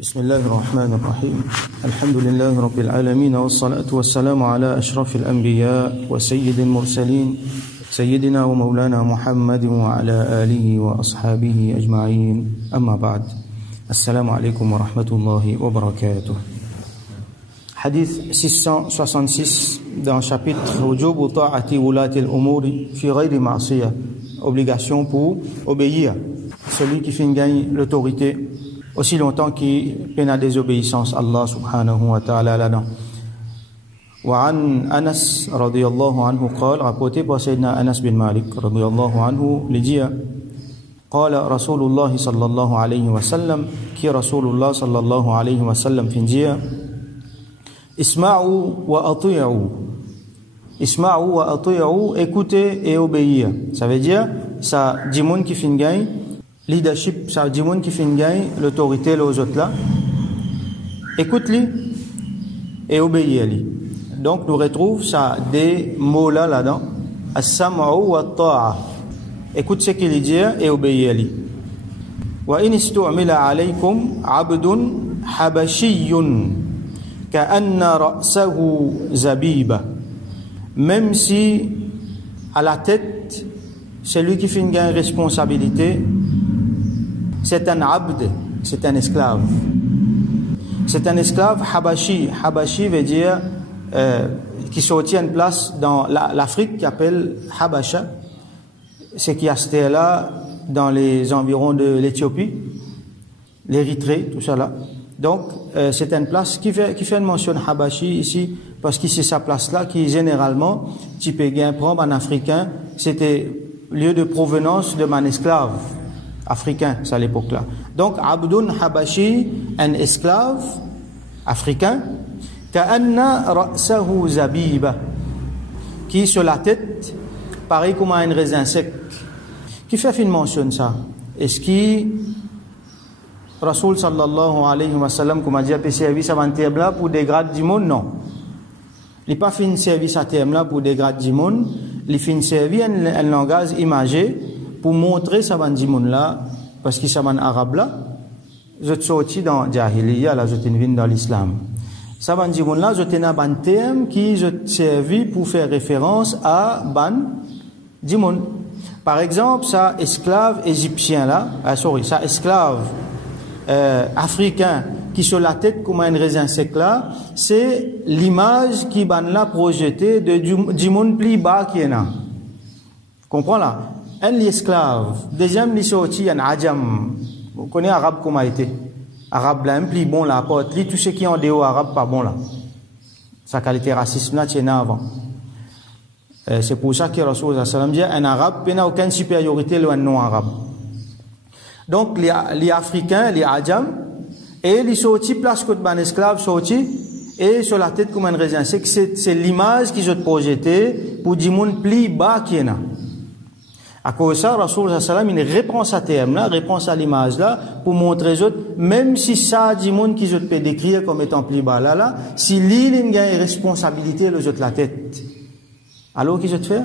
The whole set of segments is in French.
بسم الله الرحمن الرحيم الحمد لله رب العالمين والصلاة والسلام على أشرف الأنبياء وسيد المرسلين سيدنا ومولانا محمد وعلى آله وأصحابه أجمعين أما بعد السلام عليكم ورحمة الله وبركاته. Hadith 666 dans le chapitre Wujubu ta'ati wulati al-umuri fi ghayri ma'siyah, obligation pour obéir celui qui fait gagne l'autorité aussi longtemps qu'il peine à désobéissance Allah subhanahu wa ta'ala là-dedans. وعن أنس رضي الله عنه قال, rapporté par Sayyidina Anas bin Malik رضي الله عنه, il dit قال رسول الله صلى الله عليه وسلم, qui رسول الله صلى الله عليه وسلم fin dire اسمعوا وأطيعوا, اسمعوا وأطيعوا, écoutez et obéir. Ça veut dire ça dit monde qui fin gagne leadership, ça dit monde qui fin gagne l'autorité aux autres là, écoute-les et obéis-les. Donc nous retrouvons ça des mots là-dedans, as-sam'u wa at-ta'a, écoute ce qu'il dit et obéis-les. Wa in istu'mila alaykum 'abdun habashiyyun ka'anna ra'sahu zabiba, même si à la tête celui qui fait une responsabilité c'est un abd, c'est un esclave. C'est un esclave habashi. Habashi veut dire qui se tient une place dans l'Afrique qui appelle Habasha. C'est qui a cette là dans les environs de l'Éthiopie, l'Érythrée, tout ça là. Donc c'est une place qui fait une mention Habashi ici parce que c'est sa place là qui généralement tu peux bien prendre en africain, c'était lieu de provenance de mon esclave africain, c'est à l'époque là. Donc Abdun Habashi, un esclave africain, ka'anna ra'sahu zabiba, qui sur la tête pareil comme un raisin sec. Qui fait une mention ça? Est-ce que Rasoul sallallahu alayhi wa sallam, comme a dit, a service avant terme là pour dégrader du monde? Non. Il n'a pas fait un service à terme là pour dégrader du monde, il fait un service un langage imagé pour montrer ça van du monde là, parce que ça van arabe là, je suis sorti dans Jahiliya, là je suis venu dans l'islam. Ça van du monde là, je suis un terme qui je servi pour faire référence à ban du monde. Par exemple, ça esclave égyptien là, ça esclave africain qui sur la tête comme un raisin sec là, c'est l'image qui ban là projetée du monde plus bas qui est là. Comprends là? Un esclave, deuxième li sorti un adjam. Vous connaissez arabe comment été? Arabe là un plus bon là, pas tout ce qui est en dehors arabe pas bon là. Sa qualité racisme là tient avant. C'est pour ça que Rasoul sallam dit un arabe n'a aucune supériorité le non arabe. Donc les africains, les adjam et les sorti place que un esclave sorti et sur la tête comme un raisin sec, c'est l'image qui je projeté pour du monde plus bas qui est là. À cause de ça, Rasoul sallam il répond à terme là, répond à l'image là pour montrer aux autres, même si ça du monde qui je peux décrire comme étant plus bas là, si l'île a une responsabilité les autres la tête. Alors qui je te fais?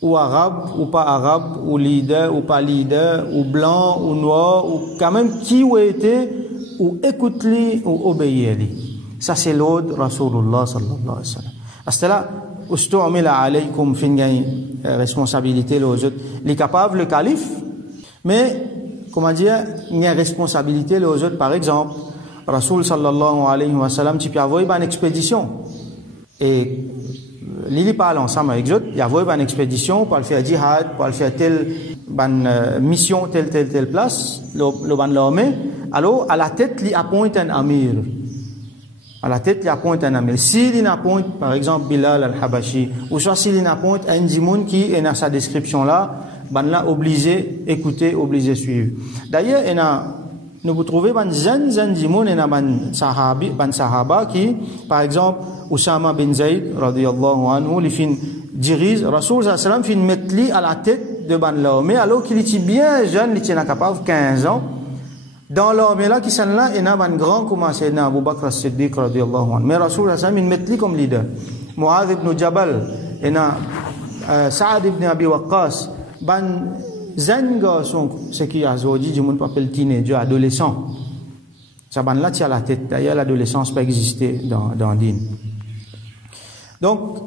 Ou arabe ou pas arabe, ou leader ou pas leader, ou blanc ou noir, ou quand même qui ou été, ou écoute-lui ou obéis-lui. Ça c'est l'ordre Rasulullah sallallahu alayhi wa sallam. À ce là, ustu'mila alaykum fin responsabilité les autres. Il est capable le calife, mais comment dire, il y a responsabilité les autres. Par exemple, Rasul sallallahu alayhi wa sallam, tu peux avoir une expédition et il parle ensemble avec eux, il y a une expédition pour faire djihad, pour faire telle mission, telle place, le ban l'armée. Alors à la tête il appointe un amir. À la tête il appointe un amir. S'il appointe par exemple Bilal al-Habashi, ou soit s'il appointe un djimoun qui est dans sa description là, ban là obligé écouter, obligé suivre. D'ailleurs nous vous trouvez ban zan djimoun et ban sahaba qui par exemple Usama bin Zayd radiyallahu anhu li fin dirige Rasoul sallallahu alayhi wa sallam fin mettre à la tête de ban l'armée alors qu'il était bien jeune, il était capable 15 ans. Dans l'armée là qui sont là, il y a un grand comme Sayyidina Abu Bakr as-Siddiq radiyallahu anhu. Mais Rasoul sallallahu alayhi wa sallam il met comme leader. Mu'adh ibn Jabal, il y a Sa'ad ibn Abi Waqqas, ban zan garçon ce qui a aujourd'hui du monde appelle teenager, adolescent. Ça ban là tient la tête. D'ailleurs, l'adolescence peut exister dans din. Donc,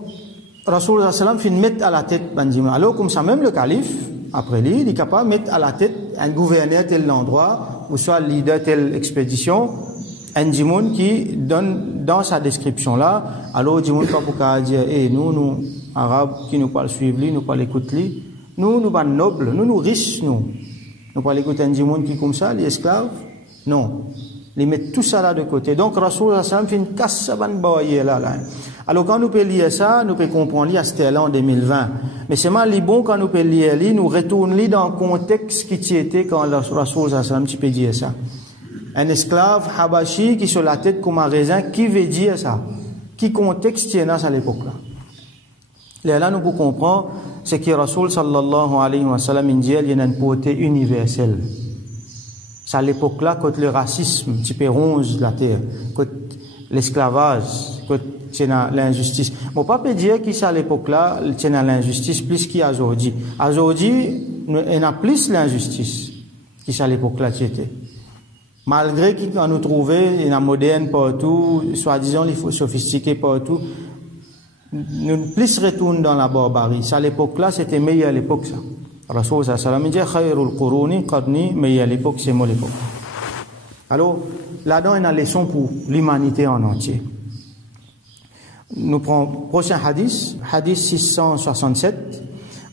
Rasulullah sallam fin mettre à la tête bandim. Alors comme ça même le calife après lui, il est capable de mettre à la tête un gouverneur tel endroit ou soit leader telle expédition, un djimoun qui donne dans sa description là. Alors djimoun pas pour dire nous arabes qui nous parlent suivre lui, nous parlent écouter lui, nous pas nobles, nous riches nous pas écouter un djimoun qui comme ça, les esclaves. Non. Ils mettent tout ça là de côté. Donc, Rasulullah sallam fait une casse à là. Alors, quand nous pouvons lire ça, nous pouvons comprendre à c'était là en 2020. Mais c'est mal bon quand nous pouvons lire, nous retournons dans le contexte qui était quand Rasulullah sallam peut dire ça. Un esclave habashi qui sur la tête comme un raisin, qui veut dire ça? Qui contexte est là à l'époque là? Là, nous pouvons comprendre, c'est que Rasul sallallahu alayhi wa sallam, il y a une beauté universelle. C'est à l'époque-là, quand le racisme, tu peux ronge la terre, quand l'esclavage, quand tu as l'injustice. Bon, pas peut dire qu'il à l'époque-là, tu as l'injustice plus qu'il y a aujourd'hui. Aujourd'hui, il y a plus l'injustice qu'il à l'époque-là, tu étais. Malgré qu'on nous trouvait, il y a moderne partout, soi-disant, il faut sophistiquer partout, nous plus retourne dans la barbarie. Ça, à l'époque-là, c'était meilleur à l'époque, ça. Rasul sallallahu alayhi wa sallam dit khayrul quruni qarni, mais à l'époque c'est mon époque. Alors là-dedans il y a une leçon pour l'humanité en entier. Nous prenons prochain hadith 667.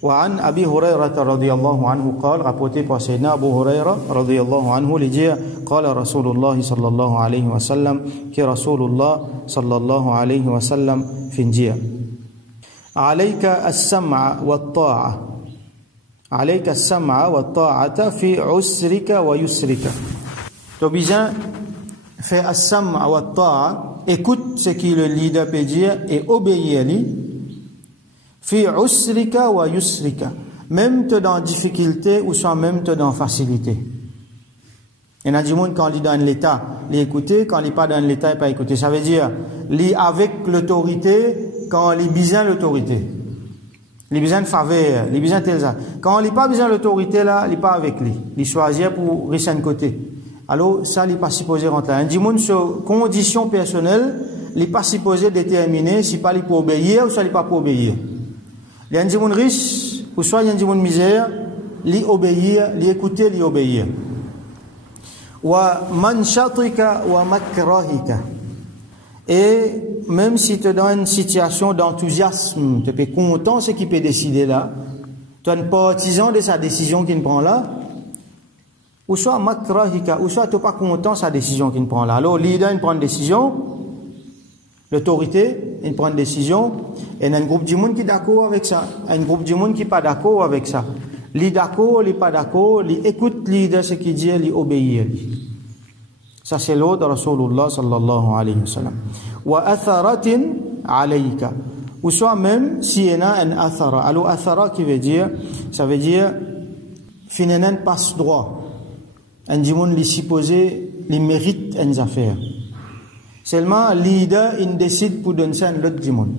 وعن أبي هريرة رضي الله عنه قال rapporté par Sayyidina Abu Huraira رضي الله عنه il dit قال رسول الله صلى الله عليه وسلم que Rasulullah صلى الله عليه وسلم فنجيا عليك السمع والطاعة عليك السمع والطاعة في عسرك ويسرك. Tu as besoin de faire as-sam'a wa ta'a, écoute ce que le leader peut dire et obéir à lui. Fi usrika wa yusrika, même te dans difficulté ou soit même te dans facilité. Il y a des gens quand il donne l'état, il écouter, quand il pas dans l'état, il pas écouter. Ça veut dire, il avec l'autorité, quand il besoin l'autorité. Il besoin de faveur, il besoin de tel ça. Quand il pas besoin de l'autorité là, il pas avec lui. Il choisit pour rester de côté. Alors ça, il pas supposé rentrer. Un dimoun sur condition personnelle, il pas supposé déterminer si pas il peut obéir ou soit il pas peut obéir. Il y a un dimoun riche ou soit il y a un dimoun misère, il obéir, il écouter, il obéir. Wa manshatika wa makrahika. Et même si tu es dans une situation d'enthousiasme, tu es content ce qu'il peut décider là, tu es un partisan de sa décision qu'il prend là, ou soit makrahika, ou soit tu n'es pas content de sa décision qu'il prend là. Alors, le leader, il prend une décision, l'autorité, il prend une décision, et il y a un groupe de monde qui est d'accord avec ça, un groupe de monde qui n'est pas d'accord avec ça. Il d'accord, il n'est pas d'accord, il écoute le leader ce qu'il dit, il obéit. Ça, c'est l'ordre de Rasulullah sallallahu alayhi wa sallam. Wa atharatin alayka. Ou soit même, s'il y a un athara. Alors, athara qui veut dire, ça veut dire, finalement, passe droit. Un dimoun li supposé, li mérite une affaire. Seulement, leader, il décide pour donner ça à l'autre dimoun.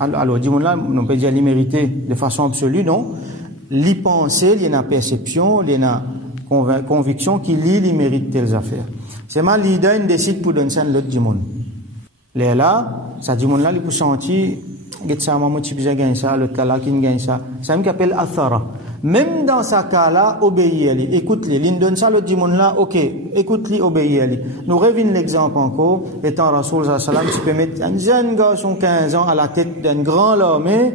Alors, dimoun là, on peut dire li mériter de façon absolue, non. Li penser, il y a une perception, il y a une conviction qu'il li mérite telles affaires. C'est ma leader, il décide pour donner ça à l'autre dimoun. Là, ça dimoun là, il peut sentir, get ça, maman, tu peux gagner ça, l'autre là, qui gagne ça. C'est un qui appelle athara. Même dans ce cas-là, obéis-lui, écoute-lui. Il donne ça, le dimoun là, ok, écoute-lui, obéis-lui. Nous revenons l'exemple encore, étant Rasoul sallam, tu peux mettre un jeune garçon 15 ans à la tête d'un grand armée,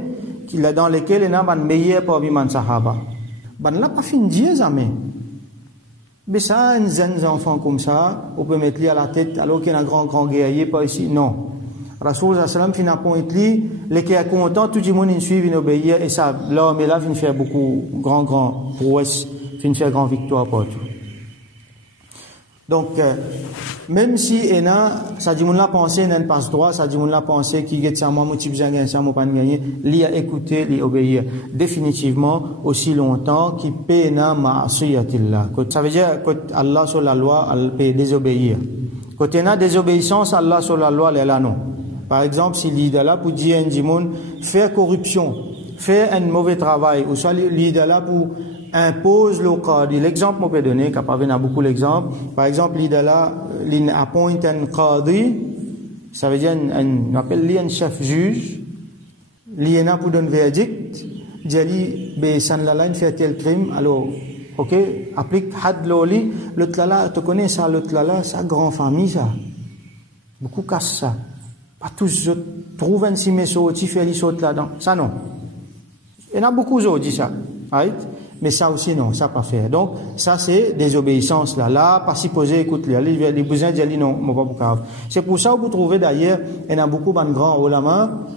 dans lequel il y a un meilleur parmi les sahaba. Ben là, pas fin Dieu, jamais. Mais ça, un jeune enfant comme ça, on peut mettre lui à la tête, alors qu'il y a un grand guerrier, pas ici, non. Rasoul sallam finit point lui, les qui est content, tout le monde il suit, il obéit, et ça, l'homme est là, il fait beaucoup, grand prouesse, il fait grand victoire pour tout. Donc, même si il a, ça dit, on l'a pensé, il a une passe droit, ça dit, on l'a pensé, qui get ça, moi, tu besoin gagner ça, moi, pas gagner, l'y a écouté, l'y obéir. Définitivement, aussi longtemps, qui paie na ma'asiyatillah. Ça veut dire, que Allah sur la loi, elle peut désobéir. Quand il y a désobéissance, Allah sur la loi, elle est là, non. Par exemple, si l'idée là pour dire un dimoun, faire corruption, faire un mauvais travail, ou soit l'idée là pour imposer le code. L'exemple qu'on peut donner, car il y a beaucoup d'exemples. Par exemple, l'idée là, l'in appoint un qadi, ça veut dire on appelle un chef juge, l'ina pour donner verdict, jali be san la lain fait tel crime, alors ok, applique had loli, l'autre là, tu connais ça, l'autre là, ça grande famille ça, beaucoup casse ça, pas tous trouve un si mais sorti fait les sautes là-dedans, ça non, il y en a beaucoup d'autres dit ça, right? Mais ça aussi non, ça pas faire. Donc ça c'est désobéissance là, pas si poser, écoute les besoins d'y non, moi pas beaucoup. C'est pour ça que vous trouvez d'ailleurs, il y en a beaucoup de grands ulama.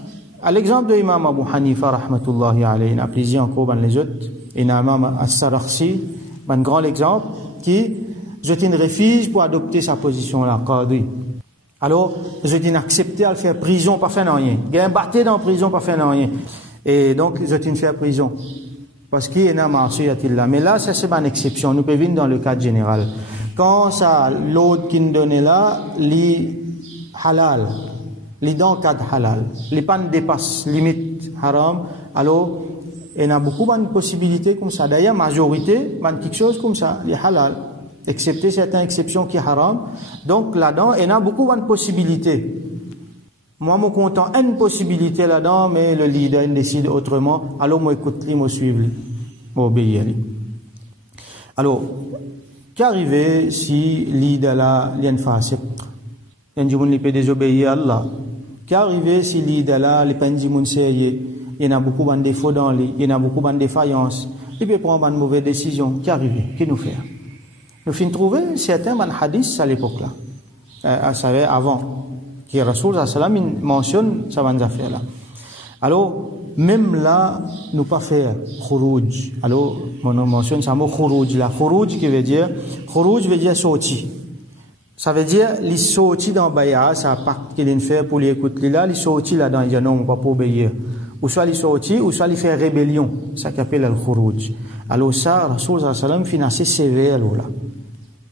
À l'exemple de Imam Abu Hanifa rahmatullahi alayhi, il y a plusieurs encore dans les autres. Il y a Imam As-Sarakhsi, un grand exemple qui jette une refuge pour adopter sa position là, qadi. Alors jette une accepter à le faire prison, pas faire rien. Il y a un batté dans prison, pas faire rien. Et donc jette une faire prison. Parce qu'il y a un marché là. Mais là, ça c'est une exception. Nous pouvons dans le cadre général. Quand ça, l'autre qui nous donne là, les halal, les dans le cadre halal, les pas ne dépassent limite haram, alors il y a beaucoup de possibilités comme ça. D'ailleurs, majorité, quelque chose comme ça, les halal, excepté certaines exceptions qui sont haram. Donc là-dedans, il y a beaucoup de possibilités. Moi, je suis content, une possibilité là-dedans, mais le leader il décide autrement. Alors, moi, écoute-lui, moi, suivre-lui, moi, obéir. Alors, qu'arrive si le leader là, il y a une fasiq? Il y a une peut désobéir à Allah. Qu'arrive si le leader là, il y a une sérieux? Il y en a beaucoup de défauts dans lui, il y en a beaucoup de défaillances. Il peut prendre une mauvaise décision. Qu'arrive? Qu'est-ce nous fait? Nous finissons trouver certains hadiths à l'époque là. Ça va avant. Qui Rasoul sallam mentionne ça va nous affaire là. Alors même là nous pas faire khuruj. Alors on mentionne ça mot khuruj là. Khuruj veut dire sorti. Ça veut dire les sorti dans bay'a, ça pacte qu'il fait pour les écouter là, les sorti là dans il dit non on va pas obéir. Ou soit les sorti ou soit les faire rébellion, ça qu'appelle le khuruj. Alors ça Rasoul sallam financé sévère là.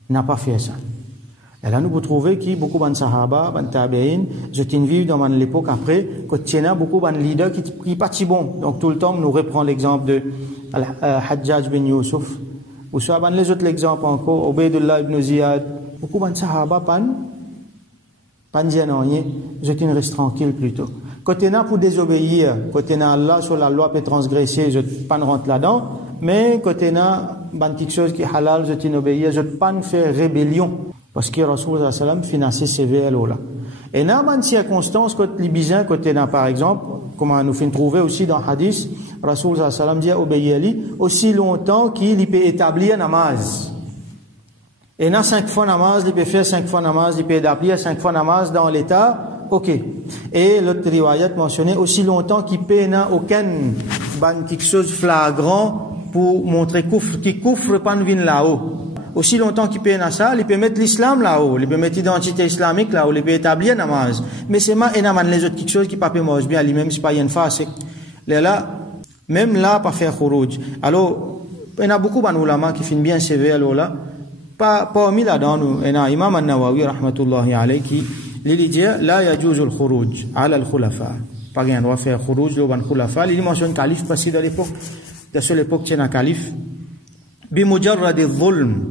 N'a pas fait ça. Et là, nous pouvons trouver qu'il y a beaucoup de sahaba, de tabi'in, je vivre dans l'époque après, qu'il y a beaucoup de leaders qui ne sont pas si bons. Donc, tout le temps, nous reprenons l'exemple de Hajjaj bin Yusuf, ou soit les autres exemples encore, Ubaydullah ibn Ziyad, beaucoup de sahaba, pas de rien, je reste tranquille plutôt. Quand on a pour désobéir, quand on a Allah sur la loi peut transgresser, je ne pas rentrer là-dedans, mais quand on a quelque chose qui est halal, je t'obéir, je ne pas faire rébellion. Parce que Rasoul sallam finançait sévère là. Et dans une circonstance, quand les bisins, quand il y a par exemple, comme nous finissons trouver aussi dans le hadith, Rasoul sallam dit obéir aussi longtemps qu'il peut établir namaz. Et dans 5 fois namaz, il peut faire 5 fois namaz, il peut établir 5 fois namaz dans l'état, ok. Et l'autre riwayat mentionnait aussi longtemps qu'il peut n'a aucun quelque chose flagrant pour montrer qui couvre pas vin là-haut. Aussi longtemps qu'il peut ça, il peut mettre l'islam là-haut, il peut mettre l'identité islamique là-haut, il peut établir namaz. Mais c'est pas les autres quelque chose qui pas peut manger bien lui-même, c'est pas une face. Là, même là, pas faire khuruj. Alors, il y a beaucoup d'ulama qui finissent bien sévère là. Pas mis là-dedans, il y a Imam An-Nawawi rahmatullahi alayhi qui dit la yajuzu al-khuruj ala al-khulafa. Pas rien droit faire khuruj le ban khulafa. Il mentionne calife parce que dans l'époque, de cette époque, il y a un calife. بمجرد الظلم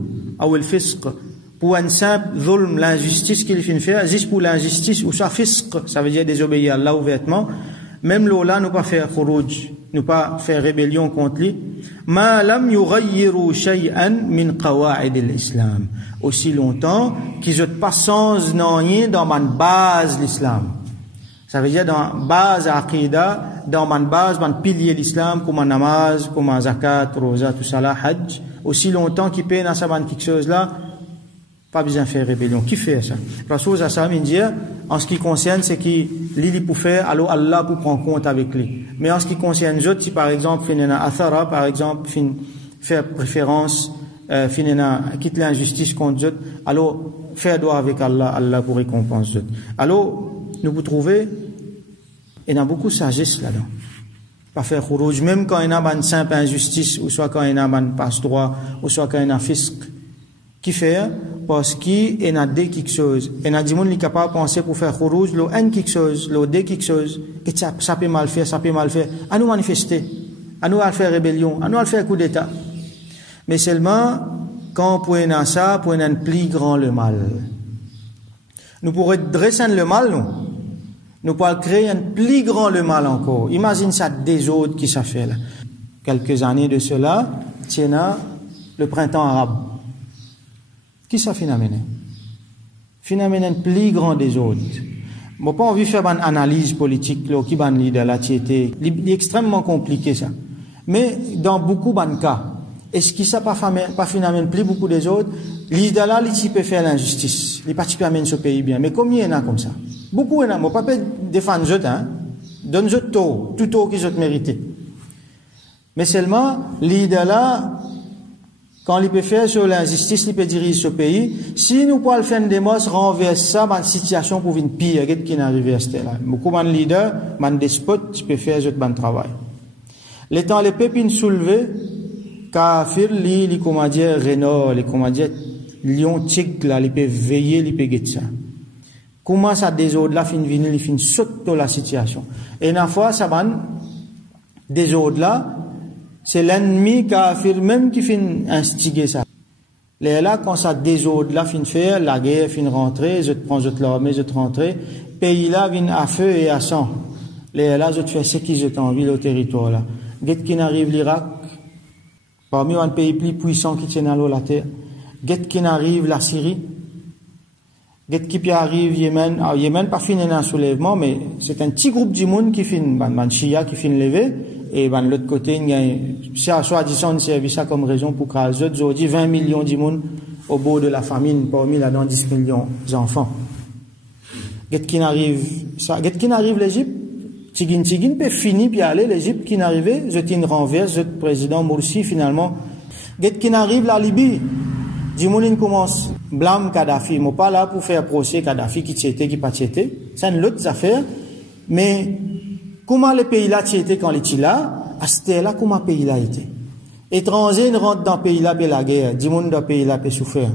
أو الفسق pour un simple zulm, l'injustice qu'il finit faire, juste pour l'injustice ou ça fisq, ça veut dire désobéir à Allah ouvertement, même là nous pas faire khuruj, nous pas faire rébellion contre lui, ma lam yughayyiru shay'an min qawa'id al-islam, aussi longtemps qu'ils ne pas sans rien dans ma base l'islam. Ça veut dire dans base aqida, dans ma base, dans pilier l'islam, comme un namaz, comme un zakat, roza, tout ça là, hajj, aussi longtemps qu'il paie dans sa bande quelque chose là, pas besoin de faire rébellion. Qui fait ça? Rasoul sallam dit, en ce qui concerne, c'est qu'il pour faire, alors Allah pour prendre compte avec lui. Mais en ce qui concerne les autres, si par exemple, finena athara, par exemple, faire préférence, finena quitte l'injustice contre les autres, alors faire droit avec Allah, Allah pour récompenser les autres. Alors, nous vous trouvez, il y a beaucoup de sagesse là-dedans. Pas faire khuruj, même quand il y a une simple injustice, ou soit quand il y a une passe-droit, ou soit quand il y a un fisc. Qui fait? Parce qu'il y a des quelque chose. Il y a des gens qui sont capables de penser pour faire khuruj, l'eau un quelque chose, l'eau des quelque chose, et ça peut mal faire, ça peut mal faire. À nous manifester, à nous à faire rébellion, à nous à faire coup d'état. Mais seulement, quand pour ça, pour un plus grand le mal. Nous pourrions dresser le mal, nous pourrions créer un plus grand le mal encore. Imagine ça des autres qui ça fait là. Quelques années de cela, tiens le printemps arabe. Qui ça finit amener? Finit amener un plus grand des autres. Bon, pas envie de faire une analyse politique là, qui ban leader là, c'est extrêmement compliqué ça. Mais dans beaucoup de cas, est-ce qu'il ça pas finalement plus beaucoup des autres? Leader là, il peut faire l'injustice, il pas amener ce pays bien. Mais combien il y en a comme ça? Beaucoup il y en a. Moi, pas défendre eux, hein. Donne eux tout tôt qu'ils ont mérité. Mais seulement, leader là, quand il peut faire sur l'injustice, il peut diriger ce pays. Si nous pouvons faire des mots, renverser ça, dans une situation pour une pire, qui n'arrive à ce là. Beaucoup de leaders, de despotes, qui peuvent faire ce bon travail. Les temps, les peuples soulevés, kafir, les comment dire, Renault, les comment dire, lion, tigre, là, ils peuvent veiller, ils peuvent guetter ça. Comment ça, des autres, là, fin venir, ils fin sauter la situation. Et une fois, ça va, des autres, là, c'est l'ennemi kafir même qui fin instiguer ça. Les là, quand ça, des autres, là, fin faire, la guerre, fin rentrer, je te prends, je te l'armée, je te rentrer, pays là, vient à feu et à sang. Les là, je te fais ce qui je t'envie, au territoire, là. Get qui n'arrive l'Irak, parmi un pays plus puissant qui tient à l'eau la terre. Get qui n'arrive la Syrie. Get qui arrive Yémen. Alors, Yémen, pas fini un soulèvement, mais c'est un petit groupe du monde qui finit, ban Shia qui finit lever, et de l'autre côté, il y a, soi-disant, on servi ça comme raison pour que les autres, dit 20 millions du monde au bord de la famine, parmi là-dedans 10 millions d'enfants. Get qui n'arrive, ça, get qui n'arrive l'Égypte, Tigin peut finir puis aller l'Égypte qui n'arrivait, je t'in renverse, je président Morsi finalement. Get qui n'arrive la Libye, Dimoulin commence blâme Kadhafi, moi pas là pour faire procès Kadhafi qui t'était qui pas t'était, c'est une autre affaire, mais comment le pays là t'était quand il était là, à ce là comment le pays là était. Étrangers ne rentrent dans le pays là pour la guerre, Dimoulin dans le pays là pour souffrir.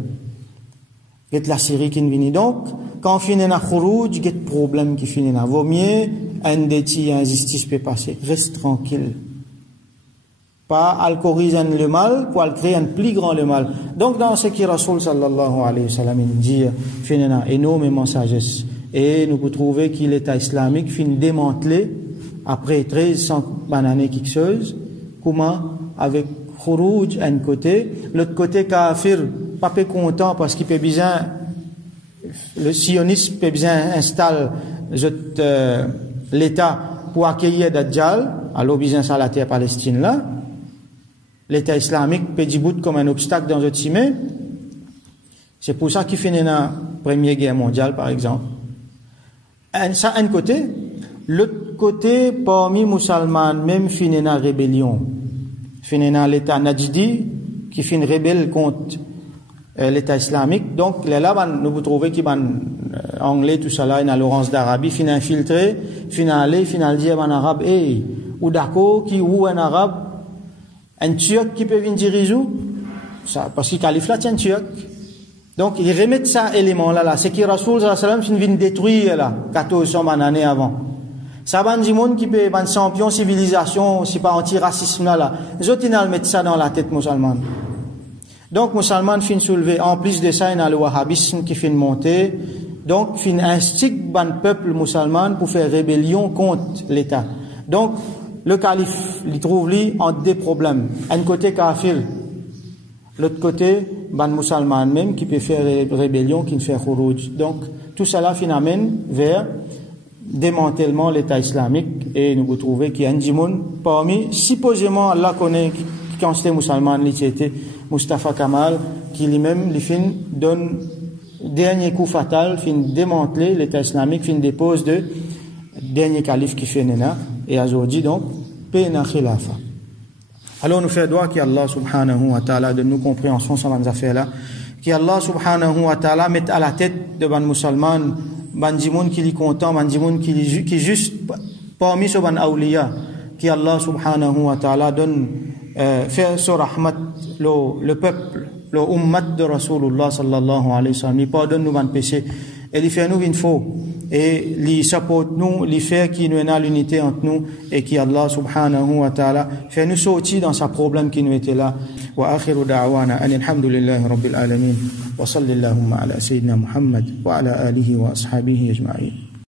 Get la Syrie qui vient donc, quand on finit na Khourouj, get problème qui finit na vaut mieux un déti injustice peut passer. Reste tranquille. Pas alcooliser le mal pour créer un plus grand le mal. Donc dans ce qui Rasoul sallallahu alayhi wa sallam dit, finit na énormément sagesse. Et nous pouvons trouver que l'État islamique finit démantelé après 1300 années quelque chose. Comment? Avec Khourouj un côté, l'autre côté kafir, pas content parce qu'il peut bien, le sionisme peut bien installer l'État pour accueillir Dajjal, alors bien ça la terre Palestine là. L'État islamique peut dire comme un obstacle dans notre cimé. C'est pour ça qu'il fait la Première Guerre mondiale, par exemple. Ça, un côté. L'autre côté, parmi les musulmans, même finit la rébellion. Finit l'État Najdi, qui finit rebelle contre l'État islamique. Donc, là, nous vous trouvez qui anglais, tout ça là, dans Laurence d'Arabie, finit infiltré, finit aller, finit dire en arabe, hey, ou d'accord, qui ou en arabe, un turc qui peut venir diriger, ça, parce qu'il calife là, c'est un turc. Donc, il remet ça élément là, c'est qui Rasoul sallallahu alayhi wa sallam vient détruire là, 1400 années avant. Ça va du monde qui peut être un champion civilisation, si pas anti-racisme là. Les autres, ils mettent ça dans la tête musulmane. Donc, musulmans fin soulever. En plus de ça, il y a le wahhabisme qui fin monter. Donc, fin instigue le peuple musulman pour faire rébellion contre l'État. Donc, le calife, il trouve lui en deux problèmes. Un côté kafir, l'autre côté, ban musulman même qui peut faire rébellion, qui ne fait khourouj. Donc, tout cela fin amène vers démantèlement l'État islamique et nous vous trouvez qu'il y a un djimoun parmi, supposément Allah connaît quand c'était musulman, c'était Mustafa Kamal, qui lui-même, lui fin donne dernier coup fatal, fin démanteler l'État islamique, fin dépose de dernier calife qui fait nena, et aujourd'hui donc, pena khilafa. Alors nous faisons droit qu'Allah subhanahu wa ta'ala de nous compréhension sur ces affaires-là, qu'Allah subhanahu wa ta'ala mette à la tête de ban musulman, ban djimoun qui est content, ban djimoun qui est juste parmi ce ban awliya, qu'Allah subhanahu wa ta'ala donne faire sur rahmat le peuple, le ummat de Rasulullah sallallahu alayhi wa sallam, il pardonne nous ban péché, et il fait nous une faux, et li support nous, li fait qui nous a l'unité entre nous et qui Allah subhanahu wa ta'ala fait nous sortir dans sa problème qui nous était là. Wa akhiru da'wana alhamdulillahi rabbil alamin wa sallallahu ala sayyidina Muhammad wa ala alihi wa ashabihi ajma'in.